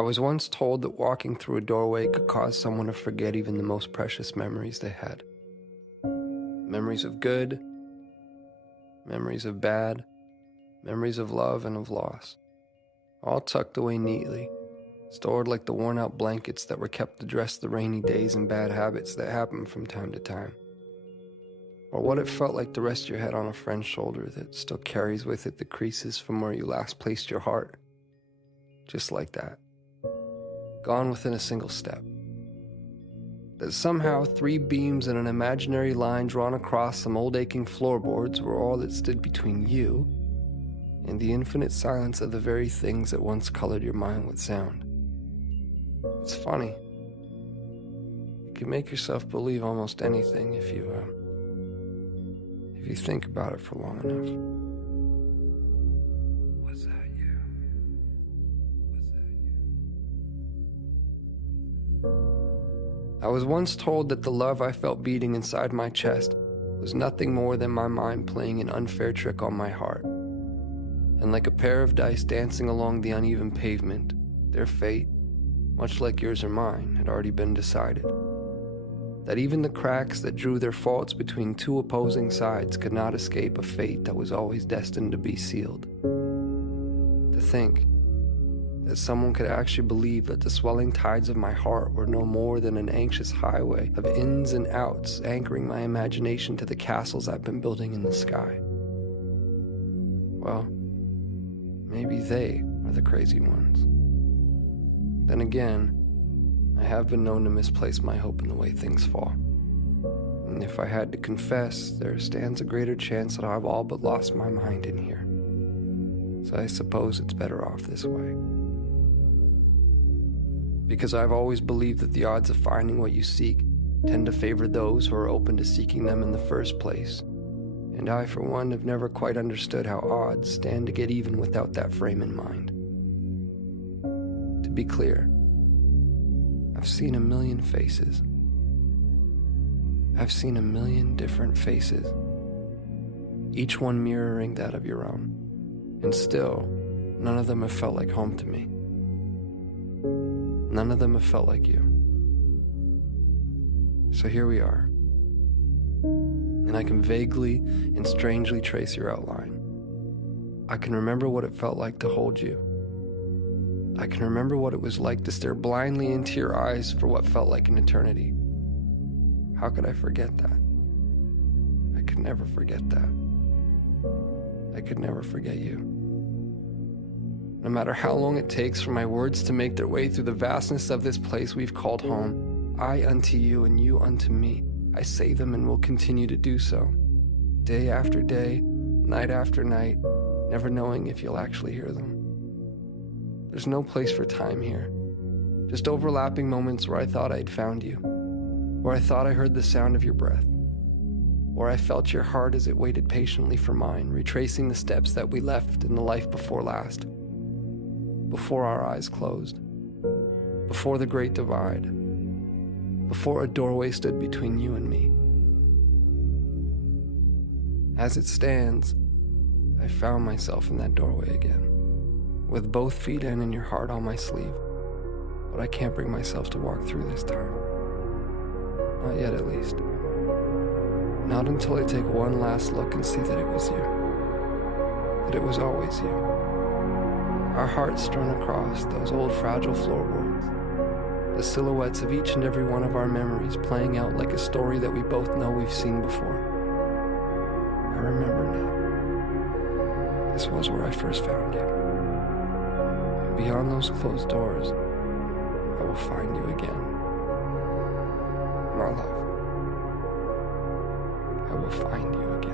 I was once told that walking through a doorway could cause someone to forget even the most precious memories they had. Memories of good, memories of bad, memories of love and of loss, all tucked away neatly, stored like the worn-out blankets that were kept to dress the rainy days and bad habits that happen from time to time. Or what it felt like to rest your head on a friend's shoulder that still carries with it the creases from where you last placed your heart. Just like that. Gone within a single step. That somehow 3 beams and an imaginary line drawn across some old aching floorboards were all that stood between you and the infinite silence of the very things that once colored your mind with sound. It's funny. You can make yourself believe almost anything if you think about it for long enough. Was that you? I was once told that the love I felt beating inside my chest was nothing more than my mind playing an unfair trick on my heart. And like a pair of dice dancing along the uneven pavement, their fate, much like yours or mine, had already been decided. That even the cracks that drew their faults between 2 opposing sides could not escape a fate that was always destined to be sealed. To think that someone could actually believe that the swelling tides of my heart were no more than an anxious highway of ins and outs anchoring my imagination to the castles I've been building in the sky. Well, maybe they are the crazy ones. Then again, I have been known to misplace my hope in the way things fall. And if I had to confess, there stands a greater chance that I've all but lost my mind in here. So I suppose it's better off this way. Because I've always believed that the odds of finding what you seek tend to favor those who are open to seeking them in the first place. And I, for one, have never quite understood how odds stand to get even without that frame in mind. To be clear, I've seen a million faces. I've seen a million different faces, each one mirroring that of your own. And still, none of them have felt like home to me. None of them have felt like you. So here we are. And I can vaguely and strangely trace your outline. I can remember what it felt like to hold you. I can remember what it was like to stare blindly into your eyes for what felt like an eternity. How could I forget that? I could never forget that. I could never forget you. No matter how long it takes for my words to make their way through the vastness of this place we've called home, I unto you and you unto me, I say them and will continue to do so. Day after day, night after night, never knowing if you'll actually hear them. There's no place for time here. Just overlapping moments where I thought I'd found you, where I thought I heard the sound of your breath, where I felt your heart as it waited patiently for mine, retracing the steps that we left in the life before last, before our eyes closed, before the great divide, before a doorway stood between you and me. As it stands, I found myself in that doorway again, with both feet in and your heart on my sleeve, but I can't bring myself to walk through this time. Not yet, at least. Not until I take one last look and see that it was you. That it was always you. Our hearts strewn across those old fragile floorboards. The silhouettes of each and every one of our memories playing out like a story that we both know we've seen before. I remember now. This was where I first found you. And beyond those closed doors, I will find you again. My love. I will find you again.